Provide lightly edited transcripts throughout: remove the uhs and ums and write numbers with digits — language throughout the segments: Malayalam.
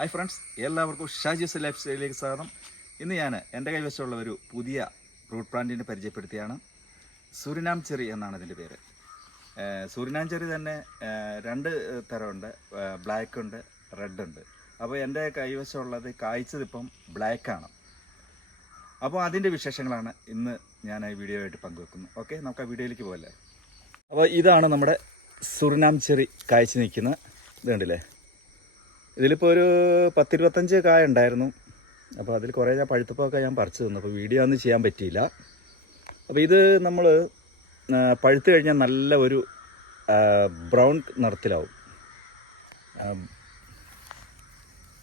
ഹായ് ഫ്രണ്ട്സ്, എല്ലാവർക്കും ഷാജിസ് ലൈഫ് സ്റ്റൈലിലേക്ക് സ്വാഗതം. ഇന്ന് ഞാൻ എൻ്റെ കൈവശമുള്ള ഒരു പുതിയ ഫ്രൂട്ട് പ്ലാന്റിനെ പരിചയപ്പെടുത്തിയാണ്. സുരിനാം ചെറി എന്നാണ് ഇതിൻ്റെ പേര്. സുരിനാം ചെറി തന്നെ രണ്ട് തരമുണ്ട്, ബ്ലാക്ക് ഉണ്ട്, റെഡ് ഉണ്ട്. അപ്പോൾ എൻ്റെ കൈവശമുള്ളത് കായ്ച്ചതിപ്പം ബ്ലാക്കാണ്. അപ്പോൾ അതിൻ്റെ വിശേഷങ്ങളാണ് ഇന്ന് ഞാൻ ഈ വീഡിയോ ആയിട്ട് പങ്കുവെക്കുന്നത്. ഓക്കെ, നമുക്ക് ആ വീഡിയോയിലേക്ക് പോകല്ലേ. അപ്പോൾ ഇതാണ് നമ്മുടെ സുരിനാം ചെറി കായ്ച്ച് നിൽക്കുന്ന ഇത് കണ്ടില്ലേ. ഇതിലിപ്പോൾ ഒരു 10-25 കായ ഉണ്ടായിരുന്നു. അപ്പോൾ അതിൽ കുറേ പഴുത്തപ്പൊക്കെ ഞാൻ പറിച്ചു തന്നു. അപ്പോൾ വീഡിയോ ഒന്നും ചെയ്യാൻ പറ്റിയില്ല. അപ്പോൾ ഇത് നമ്മൾ പഴുത്ത് കഴിഞ്ഞാൽ നല്ല ഒരു ബ്രൗൺ നിറത്തിലാവും.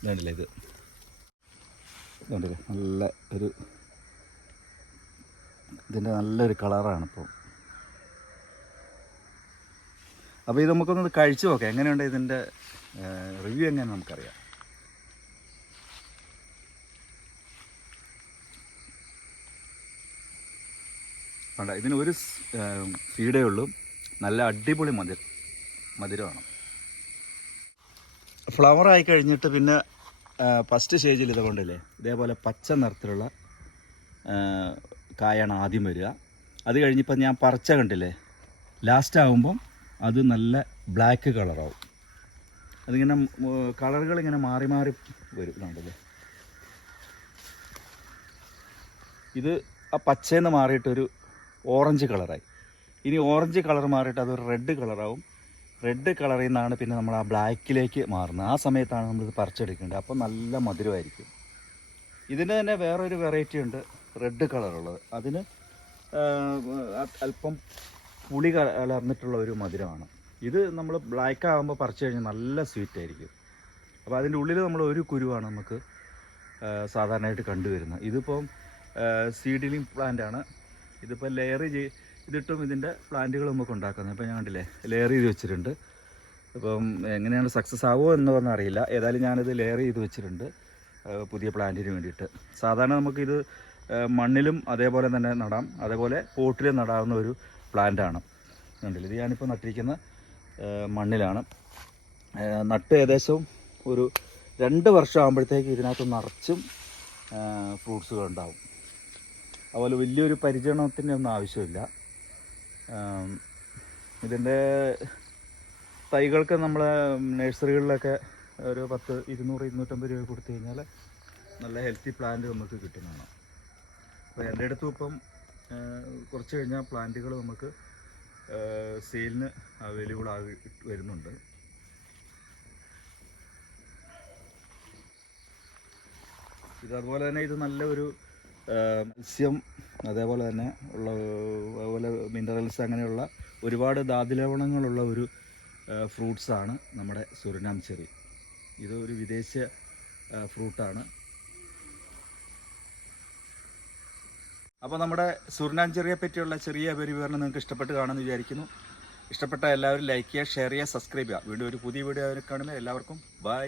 ഇതുണ്ടല്ലേ, ഇത് ഇതുണ്ടല്ലേ, നല്ല ഒരു ഇതിൻ്റെ നല്ലൊരു കളറാണ് ഇപ്പോൾ. അപ്പോൾ ഇത് നമുക്കൊന്ന് കഴിച്ചു നോക്കാം, എങ്ങനെയുണ്ട് ഇതിൻ്റെ റിവ്യൂ എങ്ങനെ നമുക്കറിയാം. വേണ്ട, ഇതിന് ഒരു സീഡേ ഉള്ളൂ. നല്ല അടിപൊളി മധുരമാണ്. ഫ്ലവർ ആയി കഴിഞ്ഞിട്ട് പിന്നെ ഫസ്റ്റ് സ്റ്റേജിൽ ഇത് കൊണ്ടില്ലേ, ഇതേപോലെ പച്ച നിറത്തിലുള്ള കായാണ് ആദ്യം വരിക. അത് കഴിഞ്ഞിപ്പോൾ ഞാൻ പറിച്ച കണ്ടില്ലേ, ലാസ്റ്റ് ആകുമ്പം അത് നല്ല ബ്ലാക്ക് കളറാവും. അതിങ്ങനെ കളറുകൾ ഇങ്ങനെ മാറി മാറി വരും. ഇതുണ്ടല്ലേ, ഇത് ആ പച്ചയെന്ന് മാറിയിട്ടൊരു ഓറഞ്ച് കളറായി. ഇനി ഓറഞ്ച് കളർ മാറിയിട്ട് അതൊരു റെഡ് കളറാവും. റെഡ് കളറിൽ നിന്നാണ് പിന്നെ നമ്മൾ ആ ബ്ലാക്കിലേക്ക് മാറുന്നത്. ആ സമയത്താണ് നമ്മളിത് പറിച്ചെടുക്കേണ്ടത്. അപ്പോൾ നല്ല മധുരമായിരിക്കും. ഇതിന് തന്നെ വേറൊരു വെറൈറ്റി ഉണ്ട്, റെഡ് കളറുള്ളത്. അതിന് അല്പം പുളി കലർന്നിട്ടുള്ള ഒരു മധുരമാണ്. ഇത് നമ്മൾ ബ്ലാക്ക് ആകുമ്പോൾ പറിച്ചു കഴിഞ്ഞാൽ നല്ല സ്വീറ്റ് ആയിരിക്കും. അപ്പോൾ അതിൻ്റെ ഉള്ളിൽ നമ്മൾ ഒരു കുരുവാണ് നമുക്ക് സാധാരണയായിട്ട് കണ്ടുവരുന്നത്. ഇതിപ്പം സീഡ്ലിംഗ് പ്ലാന്റാണ്. ഇതിപ്പോൾ ലെയർ ഇതിട്ടും ഇതിൻ്റെ പ്ലാന്റുകൾ നമുക്ക് ഉണ്ടാക്കുന്നത്. ഇപ്പോൾ ഞാൻ കണ്ടില്ലേ, ലെയർ ചെയ്ത് വെച്ചിട്ടുണ്ട്. അപ്പം എങ്ങനെയാണ് സക്സസ് ആവുമോ എന്ന് പറഞ്ഞാൽ അറിയില്ല. ഏതായാലും ഞാനിത് ലെയർ ചെയ്ത് വെച്ചിട്ടുണ്ട് പുതിയ പ്ലാന്റിന് വേണ്ടിയിട്ട്. സാധാരണ നമുക്കിത് മണ്ണിലും അതേപോലെ തന്നെ നടാം, അതേപോലെ പോട്ടിലും നടാവുന്ന ഒരു പ്ലാന്റാണ്. കണ്ടില്ല, ഇത് ഞാനിപ്പോൾ നട്ടിരിക്കുന്ന മണ്ണിലാണ്. നട്ട് ഏകദേശം ഒരു 2 വർഷം ആകുമ്പോഴത്തേക്ക് ഇതിനകത്ത് നിറച്ചും ഫ്രൂട്ട്സുകൾ ഉണ്ടാവും. അതുപോലെ വലിയൊരു പരിചരണത്തിൻ്റെ ഒന്നും ആവശ്യമില്ല. ഇതിൻ്റെ തൈകൾക്ക് നമ്മൾ നഴ്സറികളിലൊക്കെ ഒരു 200-250 രൂപ കൊടുത്തു കഴിഞ്ഞാൽ നല്ല ഹെൽത്തി പ്ലാന്റ് നമുക്ക് കിട്ടുന്നതാണ്. അപ്പോൾ എൻ്റെ അടുത്തും ഇപ്പം കുറച്ച് കഴിഞ്ഞാൽ പ്ലാന്റുകൾ നമുക്ക് സെയിലിന് അവൈലബിൾ ആയി വരുന്നുണ്ട്. ഇത് അതുപോലെ തന്നെ ഇത് നല്ല ഒരു മത്സ്യം, അതേപോലെ തന്നെ ഉള്ള അതുപോലെ മിനറൽസ്, അങ്ങനെയുള്ള ഒരുപാട് ധാതുലവണങ്ങളുള്ള ഒരു ഫ്രൂട്ട്സാണ് നമ്മുടെ സുരിനാം ചെറി. ഇത് ഒരു വിദേശ ഫ്രൂട്ടാണ്. അപ്പോൾ നമ്മുടെ സുരിനാം ചെറിയെ പറ്റിയുള്ള ചെറിയ ഒരു വിവരണം നിങ്ങൾക്ക് ഇഷ്ടപ്പെട്ട് കാണുമെന്ന് വിചാരിക്കുന്നു. ഇഷ്ടപ്പെട്ട എല്ലാവരും ലൈക്ക് ചെയ്യുക, ഷെയർ ചെയ്യുക, സബ്സ്ക്രൈബ് ചെയ്യുക. വീണ്ടും ഒരു പുതിയ വീഡിയോ കാണുമ്പോൾ എല്ലാവർക്കും ബൈ.